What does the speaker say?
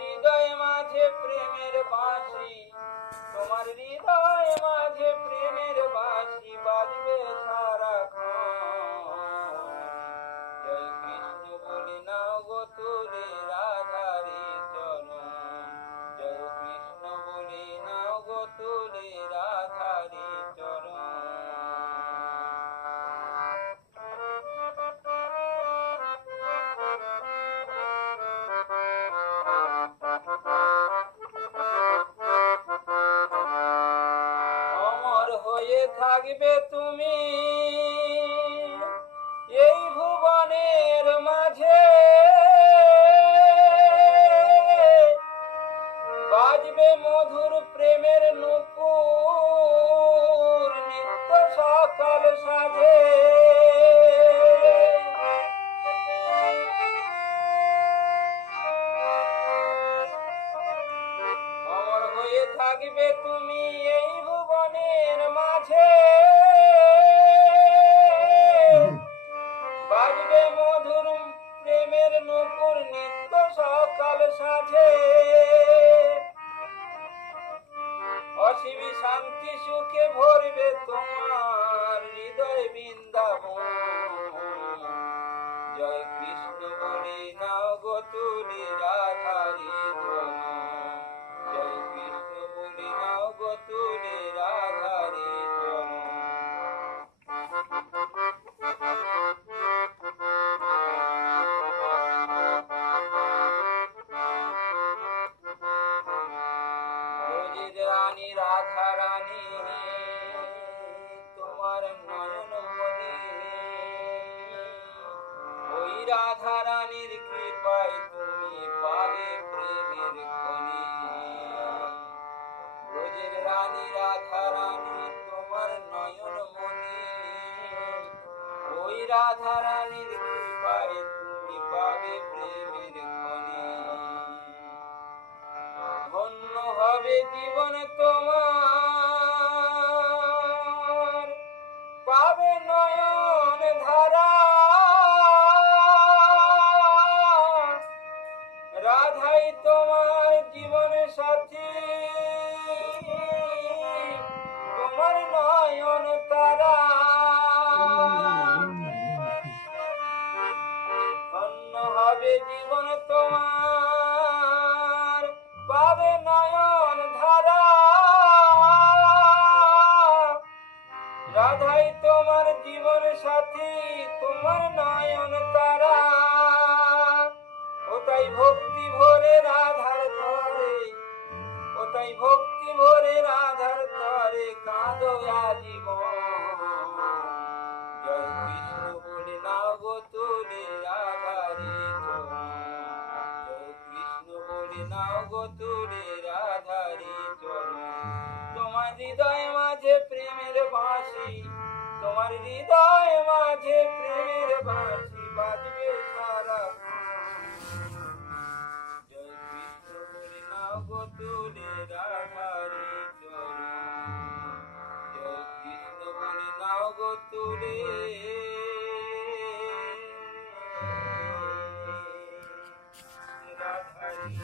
হৃদয় মাঝে প্রেমের বাঁশি, তোমার হৃদয় মাঝে প্রেমের বাঁশি বাজবে সারাক্ষণ। জয় কৃষ্ণ বলে নাও গো তুলে রাধারি চরণ, জয় কৃষ্ণ বলে নাও গো তুলে রাধারি চরণ। অমর হয়ে থাকবে তুমি এই ভুবনের মাঝে, বাজবে মধুর প্রেমের নূপুর নিত্য সকাল সাজে। অমর হয়ে থাকবে তুমি এই ভুবনের মাঝে, বাজবে মধুর প্রেমের নূপুর নিত্য সকাল সাজে। অসীম শান্তি সুখে ভরবে তোমার হৃদয় বৃন্দাবন। জয় কৃষ্ণ বলে নাও গো তুলে রাধারি চরণ, জয় কৃষ্ণ বলে নাও গো তুলে রাধারি চরণ। ব্রজের রানী রাধা রানী তোমার নয়ন মনি, ওই রাধা রানীর কৃপায় তুমি পাবে প্রেমের খনি। ব্রজের রানী রাধা রানী তোমার নয়ন মনি, ওই রাধা রানীর কৃপায় তুমি পাবে প্রেমের খনি। ধন্য হবে জীবন তোমার, পাবে নয়ন ধারা। রাধাই তোমার জীবন সাথী, তোমার নয়ন তারা। ধন্য হবে জীবন তোমার, পাবে নয়ন ধারা। রাধাই তোমার জীবন সাথী, তোমার নয়ন তারা। ওটাই ভক্তি ভরে রাধার তরে, ওটাই ভক্তি ভরে রাধার তরে কাঁদো আজীবন। জয় কৃষ্ণ বলে নাও গো তুলে রাধারি চরণ, জয় কৃষ্ণ বলে নাও গো তুলে রাধারি চরণ। তোমার হৃদয় মাঝে প্রেমের বাঁশি, তোমার হৃদয় মাঝে প্রেমের বাঁশি বাজবে সারাক্ষণ। জয় কৃষ্ণ বলে নাও গো তুলে রাধারি চরণ, জয় কৃষ্ণ বলে নাও গো তুলে রাধারি।